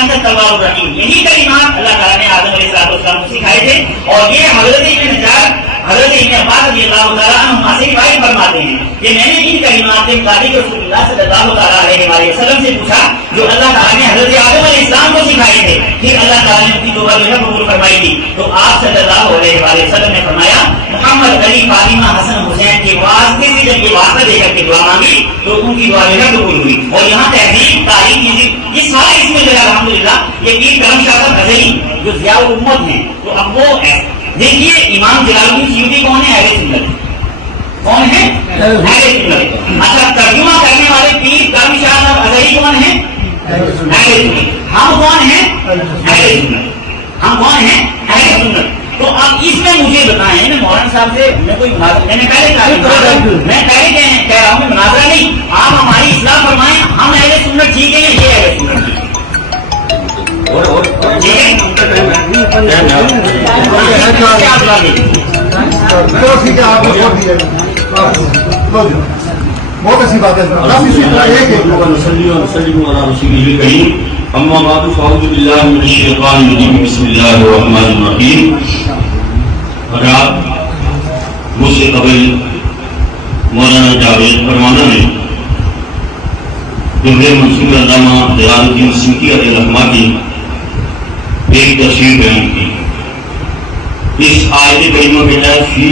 انت التواب الرحیم، یہی کلمات اللہ تعالیٰ نے آدم علیہ السلام کو سکھائے تھے، اور یہ حضرت ابن نجار حضرت ابن عباس رضی اللہ تعالیٰ عنہ سے روایت فرماتے ہیں کہ میں نے ان کلمات کے مطابق رسول اللہ صلی اللہ تعالیٰ علیہ وسلم سے پوچھا جو اللہ تعالیٰ نے حضرت آدم علیہ السلام کو سکھائے تھے، پھر اللہ تعالیٰ نے ان کی دعا جو ہے قبول فرمائی تھی، تو آپ صلی اللہ علیہ وسلم نے فرمایا محمد علی فاطمہ حسن حسین کے واسطے سے جب یہ واسطہ دے کر کے دعا مانگی تو ان کی دعا جو ہے قبول ہوئی. اور یہاں تحریر تاریخ یہ سارے اس میں جو ہے الحمدللہ یہ پیر کرم شاہ صاحب غزلی جو ضیاء الامت ہیں، تو اب وہ دیکھیے امام جلال الدین سیوطی کون ہے؟ اہل سنت. کون ہے؟ اہل سنت. اچھا ترجمہ کرنے والے پیر کرم شاہ صاحب غزلی کون ہیں؟ اہل سنت. ہم کون ہیں؟ اہل سنت. ہم کون ہیں؟ اہل سنت. تو اب اس میں مجھے بتائیں نا مولانا صاحب سے میں کوئی میں نے پہلے کہہ رہا ہوں مناظرہ نہیں، آپ ہماری اصلاح فرمائیں. ہم اہل سنت ٹھیک ہے، یہ اہل سنت ٹھیک ہے. بہت اچھی بات ہے. اما بعد فاعوذ باللہ من الشیطان الرجیم بسم اللہ الرحمن الرحیم. اور آپ مجھ سے قبل مولانا جاوید پروانہ نے درر منصور علامہ جلال الدین سیوطی علیہ الرحمہ کی ایک تفسیر بیان کی. اس آیت کریمہ کے تحت فی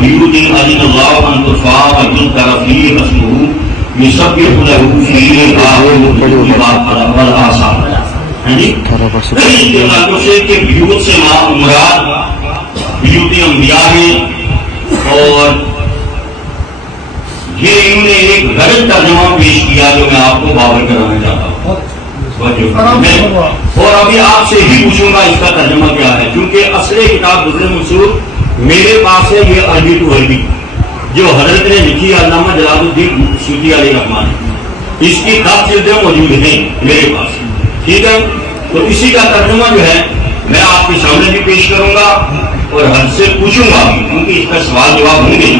بیوت اذن اللہ ان ترفع ویذکر فیہا اسمہ یسبح لہ فیہا والآثار. کہ بیوت سے مراد بیوت انبیاء ہیں، اور یہ انہوں نے ایک غلط ترجمہ پیش کیا جو میں آپ کو باور کرانا چاہتا ہوں. اور ابھی آپ سے ہی پوچھوں گا اس کا ترجمہ کیا ہے، کیونکہ اصل کتاب درر منصور میرے پاس ہے، یہ عربی ٹو عربی جو حضرت نے لکھی علامہ جلال الدین سیوطی علیہ الرحمہ نے. اس کی 10 جلدیں موجود ہیں میرے پاس. ٹھیک ہے، تو اسی کا ترجمہ جو ہے میں آپ کے سامنے بھی پیش کروں گا اور حد سے پوچھوں گا کیونکہ اس کا سوال جواب ہوں گے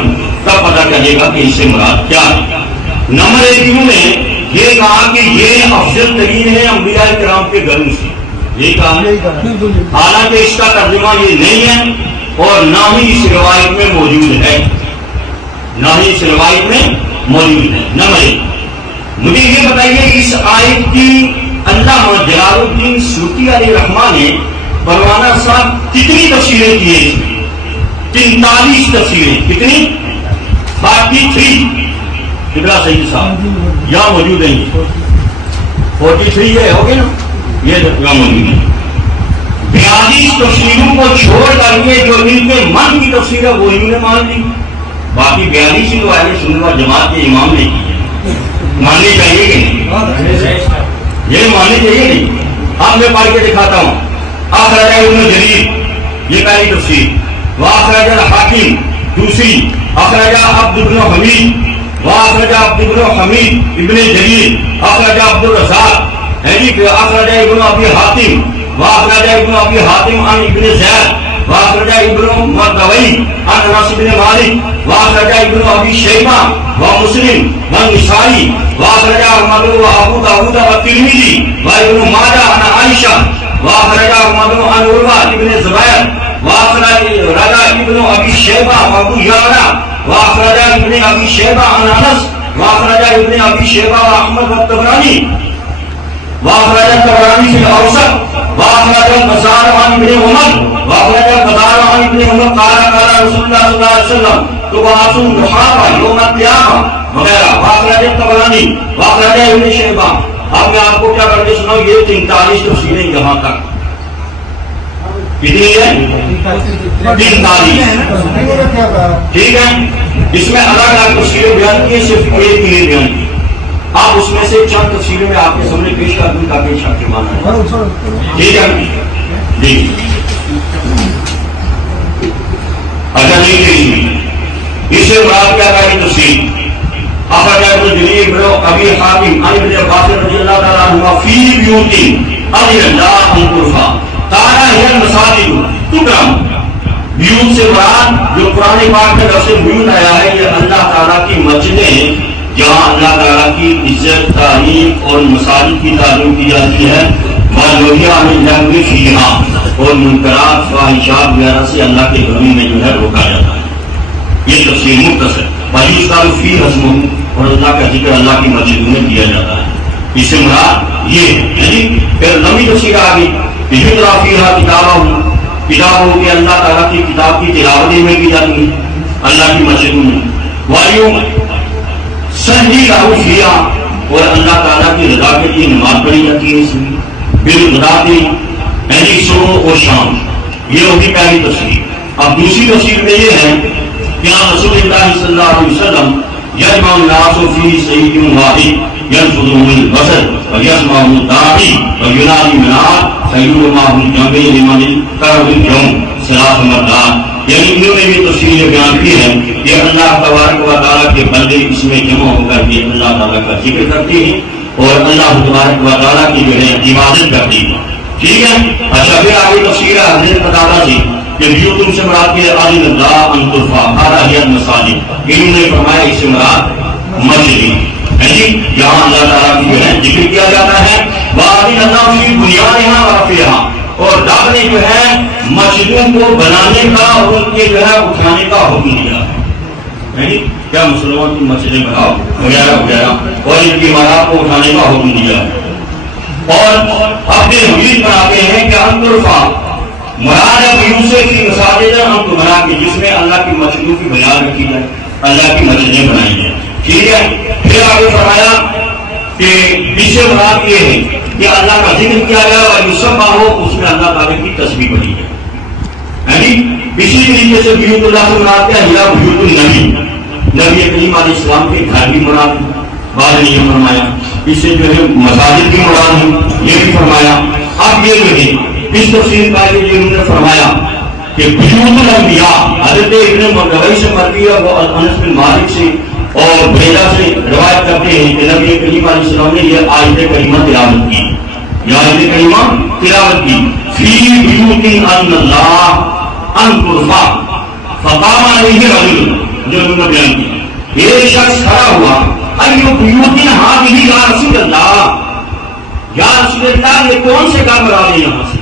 تب پتہ چلے گا کہ اس سے مراد کیا ہے. نمبر 1 انہوں نے یہ کہا کہ یہ افضل ترین ہے انبیاء کرام کے گھروں سے، یہ کہا ہے، حالانکہ اس کا ترجمہ یہ نہیں ہے اور نہ ہی اس روایت میں موجود ہے، نہ ہی اس روایت میں موجود ہے. نمبر 1 مجھے یہ بتائیے اس آیت کی علامہ جلال الدین سیوطی علیہ الرحمہ نے پروانہ صاحب کتنی تفسیریں کی ہیں؟ 43 تفسیریں. کتنی؟ 43. کتنا صحیح صاحب یہاں موجود ہیں 43 یہ ہوگے نا، یہ یہاں موجود ہے. 42 تفسیروں کو چھوڑ کر یہ جو ان کے من کی تفسیر ہے وہ انہوں نے مان لی. باقی 42 جو اہل سنت والجماعت کے امام نے کی ہے، ماننی چاہیے کہ نہیں؟ یہ ماننی چاہیے نہیں. اب میں پڑھ کے دکھاتا ہوں. اخرج ابن جریر یہ پہلی تفسیر، واخرج الحاکم دوسری، اخرج عبد بن حمید واخرج عبد بن حمید ابن جریر، اخرج عبد الرزاق اخرج ابن ابی حاتم واخرج ابن ابی حاتم عن ابن زید واخرج ابن مردوی عن انس بن مالک واخرج ابن ابی شیبہ ومسلم والنسائی واخرج احمد وابو داؤد والترمذی وابن ماجہ عن عائشہ واخرج احمد عن عروہ ابن زبیر واخرج ابن ابی شیبہ وابو یعلا واخرج ابن ابی شیبہ عن انس واخرج ابن ابی شیبہ واحمد والطبرانی واخرج الطبرانی فی الاوسط واخرج البزار عن ابن عمر واخرج البزار عن ابن عمر قال قال رسول اللہ صلی اللہ علیہ وسلم تبعث النحاة یوم القیامہ وغیرہ. واخرج الطبرانی واخرج ابن شیبہ. اب میں آپ کو کیا کر کے سناؤں، یہ 43 تفسیریں یہاں تک کتنی ہے؟ 43. ٹھیک ہے، اس میں الگ الگ تفسیریں بیان کی، صرف ایک ہی بیان کی. آپ اس میں سے چند تفسیریں میں آپ کے سامنے پیش کر دوں تاکہ شک مانا ہے. ٹھیک ہے جی. اچھا نہیں اس سے مراد کیا ہے تفسیر؟ اخرج ابن جریر ابن ابی حاتم عن ابن عباس رضی اللہ تعالی عنہ فی بیوت اذن اللہ ان ترفع قال هي المساجد تکرم. بیوت سے مراد جو قرآن پاک میں لفظ بیوت آیا ہے یہ اللہ تعالیٰ کی مسجدیں جہاں اللہ تعالیٰ کی عزت تعلیم اور مساجد کی تعلیم کی جاتی ہے، اور منکرات فواحشات وغیرہ سے اللہ کے گھروں میں جو ہے روکا جاتا ہے۔ یہ تفسیر مختصر پاکستان فی حسم، اور اللہ کا ذکر اللہ کی مسجدوں میں کیا جاتا ہے۔ اس سے مراد یہ یعنی پھر لمبی تفسیر آ گئی کہ کتابوں کے اللہ تعالیٰ کی کتاب کی تلاوت میں کی جاتی ہے اللہ کی مسجدوں میں، واریوں سنجی راہوشیا، اور اللہ تعالیٰ کی رضا کے لیے نماز پڑھی جاتی ہے اس میں بالغداتی یعنی صبح اور شام۔ یہ ہوگی پہلی تفسیر۔ اب دوسری تفسیر میں یہ ہے کہ رسول اللہ صلی اللہ علیہ وسلم یجمع الناس فی سید واحد ينفذهم البصر ويسمعه الداعي وينادي مناد سيد معه الجمع لمن كره اليوم ثلاث مرات۔ یعنی انہوں نے بھی تفصیل بیان کی ہے کہ اللہ تبارک و تعالیٰ کے بندے اس میں جمع ہو کر کے اللہ تعالیٰ کا ذکر کرتے ہیں اور اللہ تبارک و تعالیٰ کی جو ہے عبادت کرتے ہیں۔ ٹھیک ہے۔ اچھا پھر آگے تفسیر ہے حضرت قتادہ سے کہ بیوتم سے مراد کے علی اللہ ان ترفع ہذہ المساجد، انہوں نے فرمایا اس سے مراد مسجد ہے جہاں اللہ تعالیٰ کی جو ہے ذکر کیا جاتا ہے، وَأَذِنَ اللَّهُ فِي بُنْيَانِهَا وَرَفْعِهَا، اور ڈاک نے جو ہے مسجدوں کو بنانے کا اور ان کے جو ہے اٹھانے کا حکم دیا ہے۔ کیا مسلمان کی مسجدیں بناؤ وغیرہ وغیرہ، اور ان کی عمارات کو اٹھانے کا حکم دیا ہے۔ اور اپنے حدیث بناتے ہیں کہ ہم ترفع مراد یوسف کی مساجد ہم کو بنا کے جس میں اللہ کی مسجدوں کی بنیاد رکھی جائے، اللہ کی مسجدیں بنائی جائیں۔ ٹھیک ہے۔ پھر آگے فرمایا کہ اس سے مراد یہ ہے کہ اللہ کا ذکر کیا جائے اور یوسف ہو اس میں اللہ تعالیٰ کی تسبیح پڑھی جائے۔ یعنی اسی طریقے سے بیوت اللہ سے مراد کیا ہے، بیوت النبی، نبی کریم علیہ السلام کے گھر بھی مراد ہے، بعد نے یہ فرمایا۔ اس سے جو ہے مساجد بھی مراد ہے، یہ بھی فرمایا۔ اب یہ جو ہے اس تفسیر کا جو انہوں نے فرمایا کہ بیوت الانبیاء، حضرت ابن مردوی سے مرضی ہے وہ انس بن مالک سے اور بریدہ سے روایت کرتے ہیں کہ نبی کریم علیہ السلام نے یہ آیت کریمہ تلاوت کی، یہ آیت کریمہ تلاوت کی، فی بیوت ان اللہ ان ترفع فقام علیہ رجل، جو انہوں نے بیان کیا، ایک شخص کھڑا ہوا، ایو بیوت ہذہ یا رسول اللہ، یا رسول اللہ یہ کون سے گھر مراد ہے یہاں سے،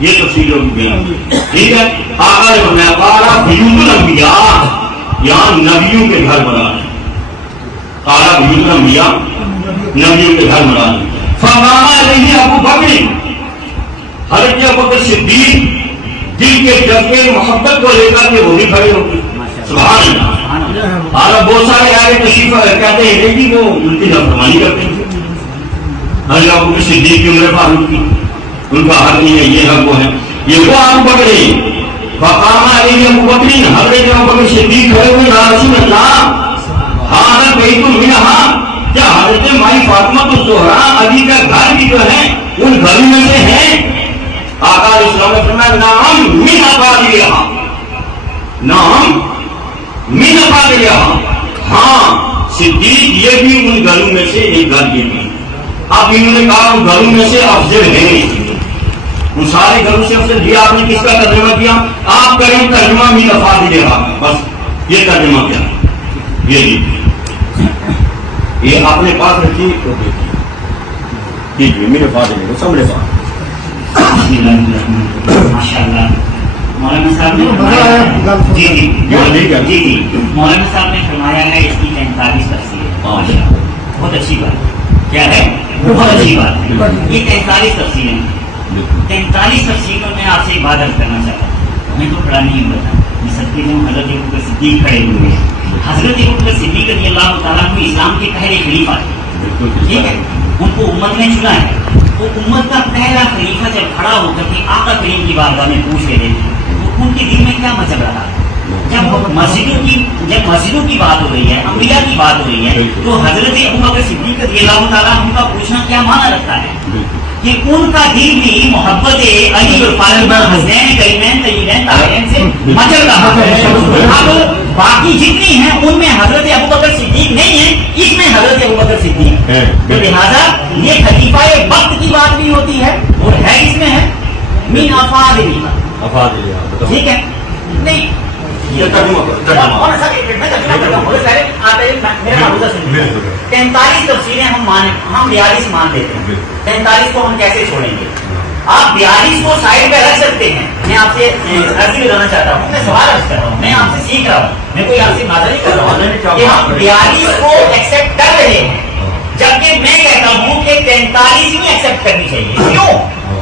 یہ تفصیل ہوگی بیان۔ ٹھیک ہے۔ آقا نے فرمایا قال بیوت الانبیاء، یہاں نبیوں کے گھر مراد ہے، قال بیوت الانبیاء نبیوں کے گھر مراد ہے۔ فقام علیہ ابو بکر، حضرت ابو بکر صدیق دل کے جذبے محبت کو لے کر کے وہ بھی کھڑے ہوتے، سبحان اللہ۔ اور بہت سارے آئے تشریف کہتے ہیں لیکن وہ ان کی نافرمانی کرتے ہیں، حضرت ابو بکر صدیق کی عمر فاروق کی، ان کا حق نہیں ہے، یہ حق وہ ہے، یہ وہ ابو بکر ہے۔ فقام علیہ ابو بکر، حضرت ابو بکر صدیق کھڑے ہوئے، یا رسول اللہ ہذا بیت منہا، کیا حضرت مائی فاطمہ الزہرا علی کا گھر بھی جو ہے ان گھروں میں سے ہے؟ آقا علیہ السلام نے فرمایا نعم من افاضلھا، نعم من افاضلھا، ہاں صدیق یہ بھی ان گھروں میں سے ایک گھر یہ بھی۔ اب انہوں نے کہا ان گھروں میں سے افضل ہے، ان سارے گھروں سے افضل بھی۔ آپ نے کس کا ترجمہ کیا؟ آپ کریں ترجمہ من افاضلھا، بس یہ ترجمہ کیا یہ یہ آپ نے پاس رکھی دیکھیے میرے فاضل سامنے پاس۔ ماشاء اللہ مولانا صاحب نے مولانا صاحب نے فرمایا ہے اس کی 43 تفسیر، بہت اچھی بات کیا ہے، بہت اچھی بات ہے۔ یہ 43 تفسیریں، 43 تفسیروں میں آپ سے ایک بات عرض کرنا چاہتا ہوں، میں تو پڑھا نہیں بتا میں سب کے لیے حضرت ابوبکر صدیق کھڑے ہوئے ہیں۔ حضرت ابوبکر صدیق رضی اللہ تعالیٰ کو اسلام کے پہلے خلیفہ تھے، ٹھیک ہے، ان کو امت نے چنا ہے، وہ امت کا پہلا خلیفہ جب کھڑا ہو کر کے آقا کریم کی بارگاہ میں پوچھ رہے تھے تو ان کے دل میں کیا مچل رہا ہے؟ جب مسجدوں کی بات ہو رہی ہے، انبیاء کی بات ہو رہی ہے، تو حضرت ابوبکر صدیق رضی اللہ تعالیٰ ان کا پوچھنا کیا معنی رکھتا ہے کہ ان کا دل بھی محبت علی اور فاطمہ حسین کریمین طیبین طاہرین سے مچل رہا ہے۔ اب باقی جتنی ہیں ان میں حضرت ابوبکر صدیق نہیں ہے، اس میں حضرت ابوبکر صدیق ہے، تو لہٰذا یہ خلیفہ وقت کی بات بھی ہوتی ہے اور ہے اس میں ہے من افاضلھا، ٹھیک ہے نہیں میرا معروضہ سنیے. 43 تفسیریں ہم 42 مان لیتے ہیں. 43 کو ہم کیسے چھوڑیں گے؟ آپ 42 کو سائڈ پہ رکھ سکتے ہیں. میں آپ سے عرض بتانا چاہتا ہوں, میں سوال عرض کر رہا ہوں, میں آپ سے سیکھ رہا ہوں, میں کوئی آپ سے بات نہیں کر رہا ہوں کہ ہم 42 کو ایکسپٹ کر رہے ہیں, جبکہ میں کہتا ہوں کہ 43 ہی ایکسپٹ کرنی چاہیے. کیوں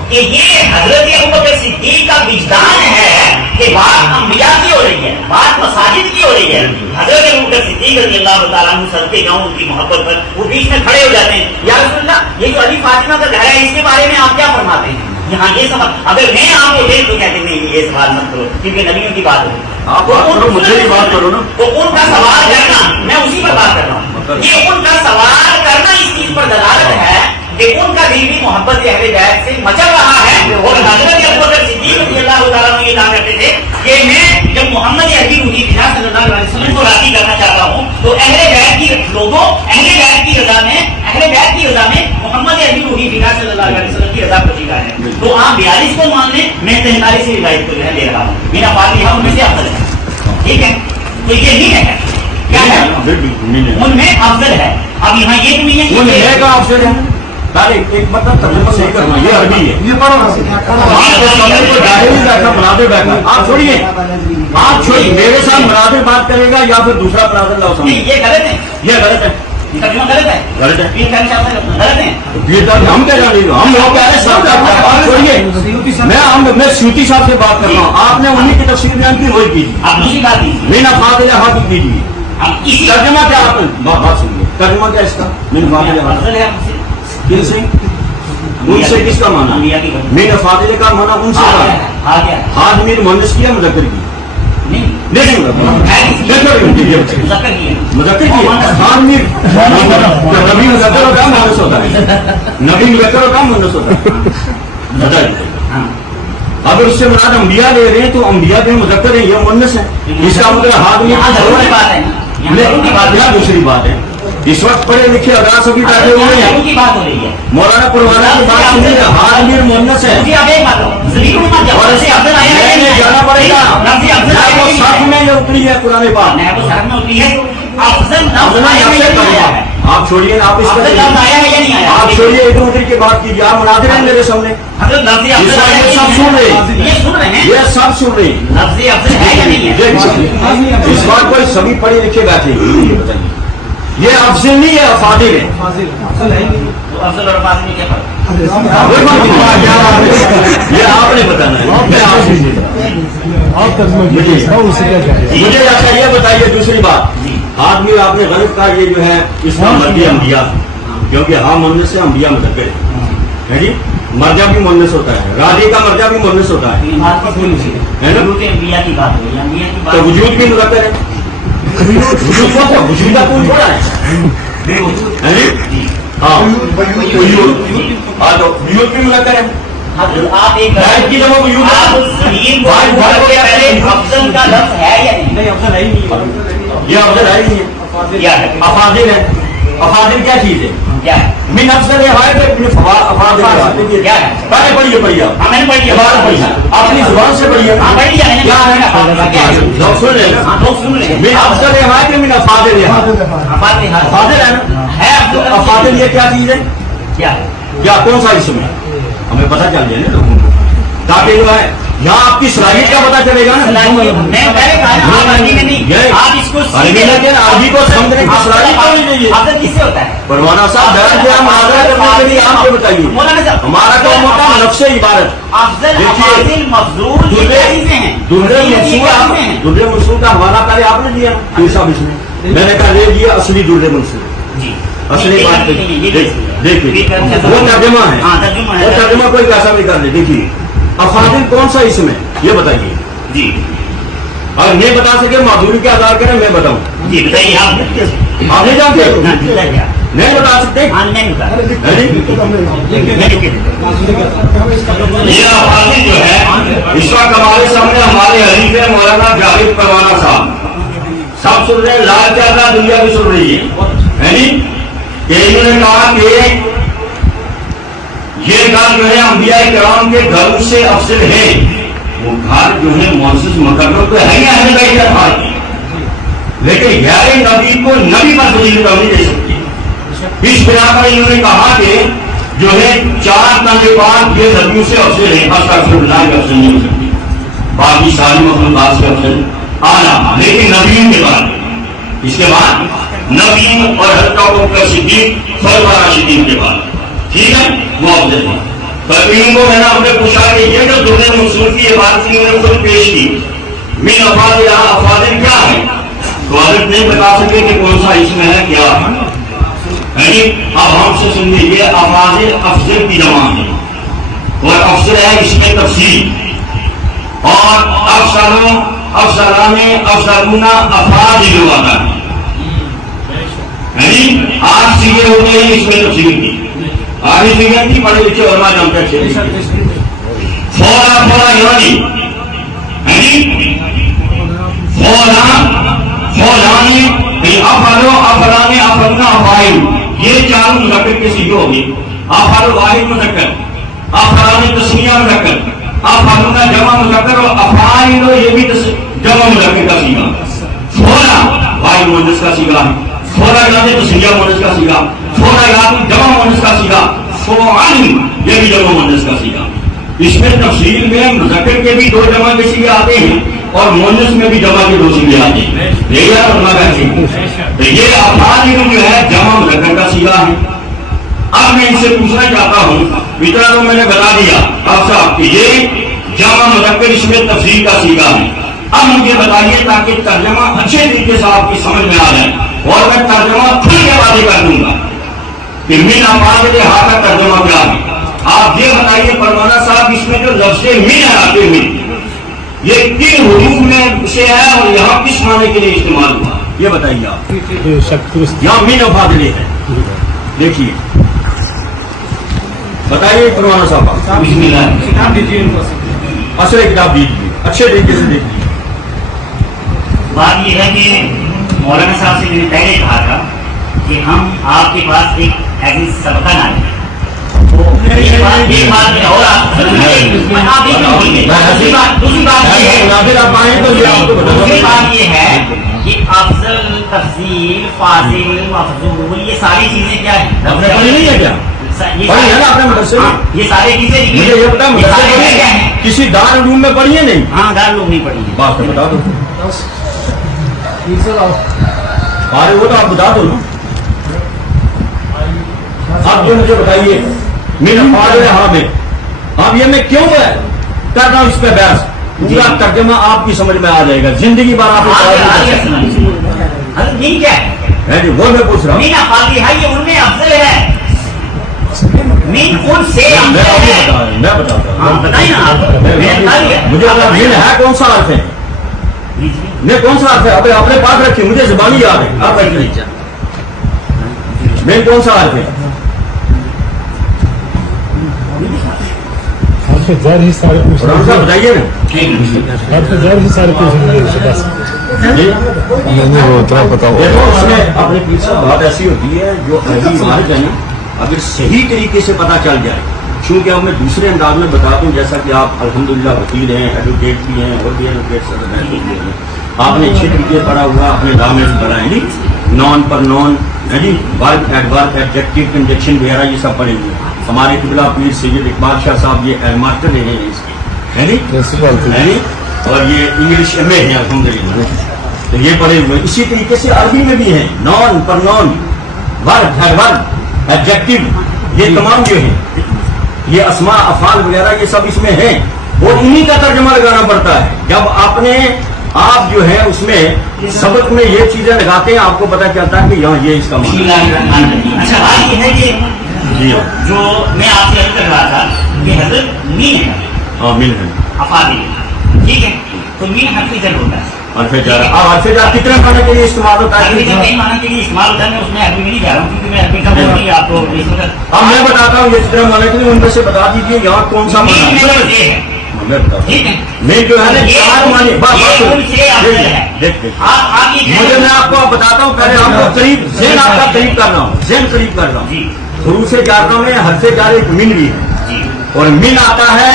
کہ یہ حضرت ابوبکر صدیق کا وجدان ہے کہ بات انبیاء کی ہو رہی ہے, بات مساجد کی ہو رہی ہے. حضرت ابوبکر صدیق رضی اللہ تعالیٰ عنہ صدقے جاؤں ان کی محبت پر, وہ بیچ میں کھڑے ہو جاتے ہیں, یا رسول اللہ یہ جو علی فاطمہ کا گھر ہے اس کے بارے میں آپ کیا فرماتے ہیں؟ یہاں یہ سوال اگر میں آپ کو دے تو کہتے ہیں نہیں یہ سوال مت کرو کیونکہ نبیوں کی بات ہے, مجھے ہی بات کرو نا. تو ان کا سوال کرنا, میں اسی پر بات کر رہا ہوں, یہ ان کا سوال کرنا اس چیز پر دلالت ہے کہ ان کا دل بھی محبت اہل بیت سے مچل رہا ہے. اور حضرت ابوبکر صدیق رضی اللہ تعالیٰ عنہ یہ کہا کرتے تھے کہ میں جب محمد عربی روحی فضا صلی اللہ علیہ وسلم کو راضی کرنا چاہتا ہوں تو اہل بیت کی لوگوں, اہل بیت کی رضا میں محمد عربی روحی فضا صلی اللہ علیہ وسلم کی رضا کو جیتا ہے. تو آپ 42 کو مان لیں, میں 43 کی روایت کو جو ہے دے رہا ہوں, میرا فاضل ان میں سے افضل ہے. ٹھیک ہے, تو یہ نہیں ہے کیا ہے ان میں افضل ہے. اب یہاں یہ تو نہیں ہے کہ افضل ہے. ایک مطلب ترجمہ صحیح کرنا, یہ عربی ہے, یہ پڑھو مناظر بیٹھنا. آپ چھوڑیے, آپ چھوڑیے, میرے ساتھ مناظر بات کرے گا یا پھر دوسرا مناظر لاؤ سامنے. یہ غلط ہے, یہ غلط ہے, ترجمہ غلط ہے, غلط ہے. غلط ہے. ہم کیا جانیں گے, ہم لوگ کہہ رہے ہیں صاحب چھوڑیے, میں سیوتی صاحب سے بات کر رہا ہوں. آپ نے انہیں کی تفسیر بیان کی, وہی کیجیے. آپ دوسری بات کیجیے, میں نہ فاضل حاضر کیجیے. ترجمہ کیا آپ بات سنیے, ترجمہ کیا اس کا؟ میں فاضل کن سے, ان سے کس کا مانا؟ میرا فاضل کا مانا ان سے ہاتھ میر مونس کیا مذکر کی مذکر کی ہاتھ میر نبی مذکر ہوتا ہے مونس ہوتا ہے, نبی مذکر ہوتا ہے مونس ہوتا ہے. اگر اس سے مراد انبیاء لے رہے ہیں تو انبیاء کے مذکر ہیں, یہ مونس ہے. اس کا مطلب ہاتھ میر دوسری بات ہے. اس وقت پڑھے لکھے ادراس کی بیٹھے ہوئے ہیں, مولانا پروانہ کی بات سنیے, ہاتھ میر مونس ہے اور جانا پڑے گا. ساتھ میں یہ اتری ہے قرآن پاک, آپ چھوڑیے, آپ اس آپ چھوڑیے, ادھر ادھر کی بات کیجیے. آپ مناظر ہیں میرے سامنے, یہ سب سن رہے ہیں, یہ سب سن رہے ہیں. اس بات کو سبھی پڑھے لکھے بیٹھے ہیں. یہ بتائیے, یہ افضل نہیں ہے, فاضل ہے. افضل اور فاضل میں کیا فرق؟ یہ آپ نے بتانا ہے, میں آپ سے مجھے اچھا یہ بتائیے. دوسری بات, آدمی آپ نے غلط کہا, یہ جو ہے اس کا مرجع انبیاء, کیونکہ ہاں مونس سے انبیاء مذکر ہے جی. مرجع بھی مونس ہوتا ہے, راضی کا مرجع بھی مونس ہوتا ہے نا. تو وجود بھی مذکر ہے, وجود کا کون چھوڑا ہے. ہاں وجود بھی مذکر ہے. آپ ایک کی جب وجود افضل کا لفظ ہے یا نہیں؟ افضل ہے ہی نہیں, یہ افضل ہے ہی نہیں. افاضل ہے, افاضل کیا چیز ہے؟ من افضل ہے کہ افاضل کیا ہے؟ پہلے پڑھیے, پڑھیے آپ, میں نے پڑھی ہے, اپنی زبان سے پڑھیے. کیا ہے لوگ سن رہے ہیں, من افضل ہے کہ من افاضل ہے؟ افاضل ہے نا. افاضل یہ کیا چیز ہے, کیا کون سا اسم ہے, ہمیں پتہ چل جائے نا لوگوں کو, تاکہ جو ہے یہاں آپ کی صلاحیت کا پتہ چلے گا نا. عربی کو سمجھنے کی صلاحیت ہونی چاہیے. پروانہ صاحب بیان کیا مناظرہ کرنے کے لیے آپ کو بتائیے, ہمارا کام ہوتا ہے نفس عبارت. درر منصور کا حوالہ پہلے آپ نے دیا, پیر صاحب اس میں نے کہا لے دیا اصلی درر منصور, اصلی بات دیکھیے وہ ترجمہ ہے, وہ ترجمہ کوئی کیسا بھی کر لے. دیکھیے افاضل کون سا اسم ہے یہ بتائیے جی. اور یہ بتا سکے معذوری کے آدھار کریں, میں بتاؤں جی بتائیے. آپ نہیں جانتے, نہیں بتا سکتے. یہ افاضل جو ہے اس وقت ہمارے سامنے ہمارے حریف ہے مولانا جاوید پروانہ صاحب, سب سن رہے ہیں, لال چادہ دنیا بھی سن رہی ہے. کہ انہوں نے کہا کہ یہ گھر جو ہے انبیاء کرام کے گھروں سے افضل ہے. وہ گھر جو ہے معزز مقرر تو ہے یا اہل بیت کا گھر, لیکن غیر نبی کو نبی پر فضیلت نہیں دے سکتی. اس بنا پر انہوں نے کہا کہ جو ہے 4 تن پاک یہ نبیوں سے افضل ہے، استغفر اللہ کے افضل نہیں ہو سکتی، باقی ساری مخلوقات سے افضل اعلیٰ، لیکن نبیوں کے بعد، اس کے بعد نبیوں اور حضرت ابوبکر صدیق خلفاء راشدین کے بعد، ٹھیک ہے، وہ افضل ہے. تبین کو میں نے آپ نے پوچھا کہ یہ جو درر منصور کی عبادت انہوں نے خود پیش کی، من افاضل افاضل کیا ہے؟ تو حضرت نہیں بتا سکے کہ کون سا اس میں ہے کیا ہے. اب ہم سے سن لیجیے، افاضل افضل کی جمع ہے اور افضل ہے اس میں تفصیل، اور افضلان افضلون افاضل آتا ہے. 8 چیزیں ہوتے ہیں اس میں تفصیل کی، آگے چیزیں کی پڑھے لکھے علماء جانتے ہیں. فولا یعنی افلانے افلنا افائل، یہ چاروں مذکر کے سیگے ہو گئے. افعال واحد مذکر، افعال تسنیہ مذکر، افعالنا جمع مذکر، اور افعال یہ بھی جمع مذکر کا سیگا. فولا واحد مؤنث کا سیگا ہے، فولا یعنی تسنیہ مؤنث کا سیگا، فولا یعنی جمع مؤنث کا سیگا، فوعن یہ بھی جمع مؤنث کا سیگا. اس میں تفصیل میں مذکر کے بھی 2 جمع کے سیگے آتے ہیں اور مؤنث میں بھی جمع کے 2 سیگے آتے ہیں. تو یہ افعال جو ہے جمع مذکر کا سیگا ہے. اب میں ان سے پوچھنا چاہتا ہوں، اتنا تو میں نے بتا دیا آپ صاحب کہ یہ جمع مذکر اس میں تفصیل کا سیگا ہے. اب مجھے بتائیے تاکہ ترجمہ اچھے طریقے سے آپ کی سمجھ میں آ جائے، اور میں ترجمہ کھل کے واضح کر دوں گا کہ من افاضل ہا کا ترجمہ کیا ہے. آپ یہ بتائیے پروانہ صاحب، اس میں جو لفظ من ہے آتے ہوئے یہ کن حروف میں سے ہے اور یہاں کس معنی کے لیے استعمال ہوا، یہ بتائیے آپ. یہاں من افاضل ہے، دیکھیے بتائیے پروانہ صاحب. بسم اللہ، اصل کتاب دیجیے اچھے طریقے سے دیکھیے. بات یہ ہے کہ مولانا صاحب سے میں نے پہلے کہا تھا کہ ہم آپ کے پاس ایک ایسی سبقہ نہ لیں. دوسری بات یہ ہے کہ افضل، تفضیل، فاضل، مفضول، یہ ساری چیزیں کیا ہیں؟ نہیں ہے کیا یہ ساری چیزیں کسی دار علوم میں پڑھی ہے نہیں؟ ہاں، دار لوگ نہیں پڑھی بات تو بتا دو. ارے وہ تو آپ بتا دو نا. آپ جو مجھے بتائیے میرا فاضل ہاں میں، اب یہ میں کیوں کر رہا ہوں اس پہ بحث، پورا ترجمہ آپ کی سمجھ میں آ جائے گا. زندگی بھر آپ کیا ہے وہ میں پوچھ رہا ہوں. مین افاضل ہے، یہ ان میں افضل ہے. مین ان سے میں بتاتا ہوں، مجھے مین ہے کون سا حرف ہے، میں کون سا حرف ہے؟ اب اپنے پاس رکھیے، مجھے زبانی یاد ہے، آپ رکھ لیجیے. مین کون سا حرف ہے؟ بتائیے نا. اپنے پیچھے بات ایسی ہوتی ہے جو اگر صحیح طریقے سے پتا چل جائے، چونکہ اب میں دوسرے انداز میں بتا دوں، جیسا کہ آپ الحمدللہ وکیل ہیں، ایڈوکیٹ بھی ہیں، اور بھی ایڈوکیٹ ہیں، آپ نے اچھے طریقے پڑھا ہوا، اپنے ڈامنٹ بنائے نہیں، نان پر نان، ورب ایڈورب ایڈجیکٹو کنجکشن وغیرہ یہ سب پڑھے ہوئے. ہمارے قبلہ پیر سید اقبال شاہ صاحب یہ ایل ماسٹر رہے ہیں اس کے، اور یہ انگلش ایم اے ہیں الحمدللہ، تو یہ پڑھے ہوئے. اسی طریقے سے عربی میں بھی ہیں، نان پر نان، ورب ایڈورب ایڈجیکٹو، یہ تمام جو ہیں یہ اسماء افعال وغیرہ یہ سب اس میں ہیں، اور انہی کا ترجمہ لگانا پڑتا ہے. جب آپ جو ہے اس میں سبق میں یہ چیزیں لگاتے ہیں، آپ کو پتہ چلتا ہے کہ یہاں یہ اس کا معنی. اچھا بات یہ ہے کہ جو میں آپ سے عرض کر رہا تھا کہ حضرت مین ہے، ہاں مین ہے افاضل، ٹھیک ہے، تو مین حرف جر ہوتا ہے. حرف جر، اب حرف جر کتنے معنی کے لیے استعمال ہوتا ہے؟ کئی معنی کے لیے استعمال ہوتا ہے. میں اس میں عربی میں نہیں جا رہا ہوں کیونکہ میں عربی کا نہیں آپ کو. اب میں بتاتا ہوں یہ کتنے معنی کے لیے، ان میں سے بتا دیجیے یہاں کون سا معنی ہے. میں جو ہے نا 4 معنی مجھے میں آپ کو بتاتا ہوں، پہلے آپ کو قریب ذہن آپ کا قریب کر رہا ہوں، ذہن قریب کر رہا ہوں. شروع سے جاتا ہوں میں حرف جر ایک من بھی ہے، اور من آتا ہے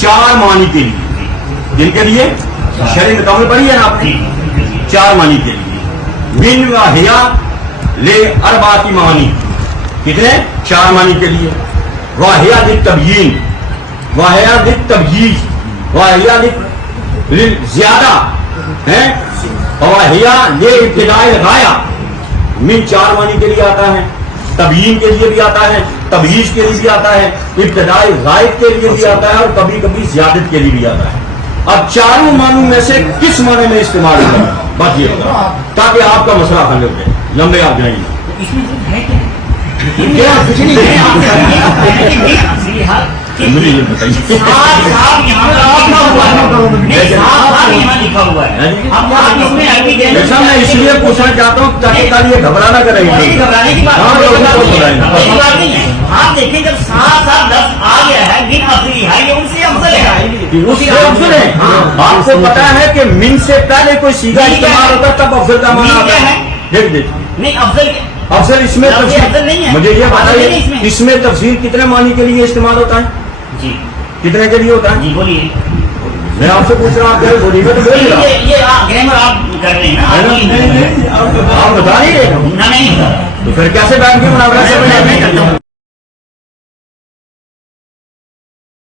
4 معنی کے لیے، جن کے لیے شرعی نکاح میں پڑھی ہے نا آپ نے. 4 معنی کے لیے، من واحیا لے ارباتی معانی، کتنے؟ 4 معنی کے لیے، واحیا للتبیین، واحیا للتبییض، واحیا زیادہ ہے، واحیا لابتداء الغایہ، من 4 معنی کے لیے آتا ہے، تبیین کے لیے بھی آتا ہے، تبییض کے لیے بھی آتا ہے، ابتدائی غائب کے لیے بھی آتا ہے، اور کبھی کبھی زیادت کے لیے بھی آتا ہے۔ اب چاروں معنوں میں سے کس معنی میں استعمال ہوگا بات یہ ہوگا، تاکہ آپ کا مسئلہ حل ہو جائے، لمبے آپ جائیں گے۔ اس میں ہے کیا؟ کچھ نہیں ہے، آپ مجھے یہ بتائیے۔ جیسا میں اس لیے پوچھنا چاہتا ہوں تاکہ کل یہ گھبرانا کریں گے، آپ دیکھیں جب ساتھ ساتھ لفظ آ گیا ہے من افضل ہے، یہ ان سے افضل ہے، اس سے افضل ہے۔ آپ کو پتا ہے کہ من سے پہلے کوئی سیدھا استعمال ہوتا تب افضل کا معنی آتا ہے۔ دیکھ دیکھ نہیں افضل افضل اس میں افضل نہیں ہے، مجھے یہ بتائیے نہیں اس میں۔ اس میں تفصیل کتنے معنی کے لیے استعمال ہوتا ہے؟ جی کتنے کے لیے ہوتا ہے؟ جی بولیے۔ میں آپ سے پوچھ رہا ہوں، آپ کہہ بولیے گا تو بولیے گا، یہ گرامر آپ کر رہے ہیں نا، آپ بتا نہیں رہے نہ نہیں ہوتا تو پھر کیسے بیٹھ کے مناظرہ میں نہیں کرتا ہوں،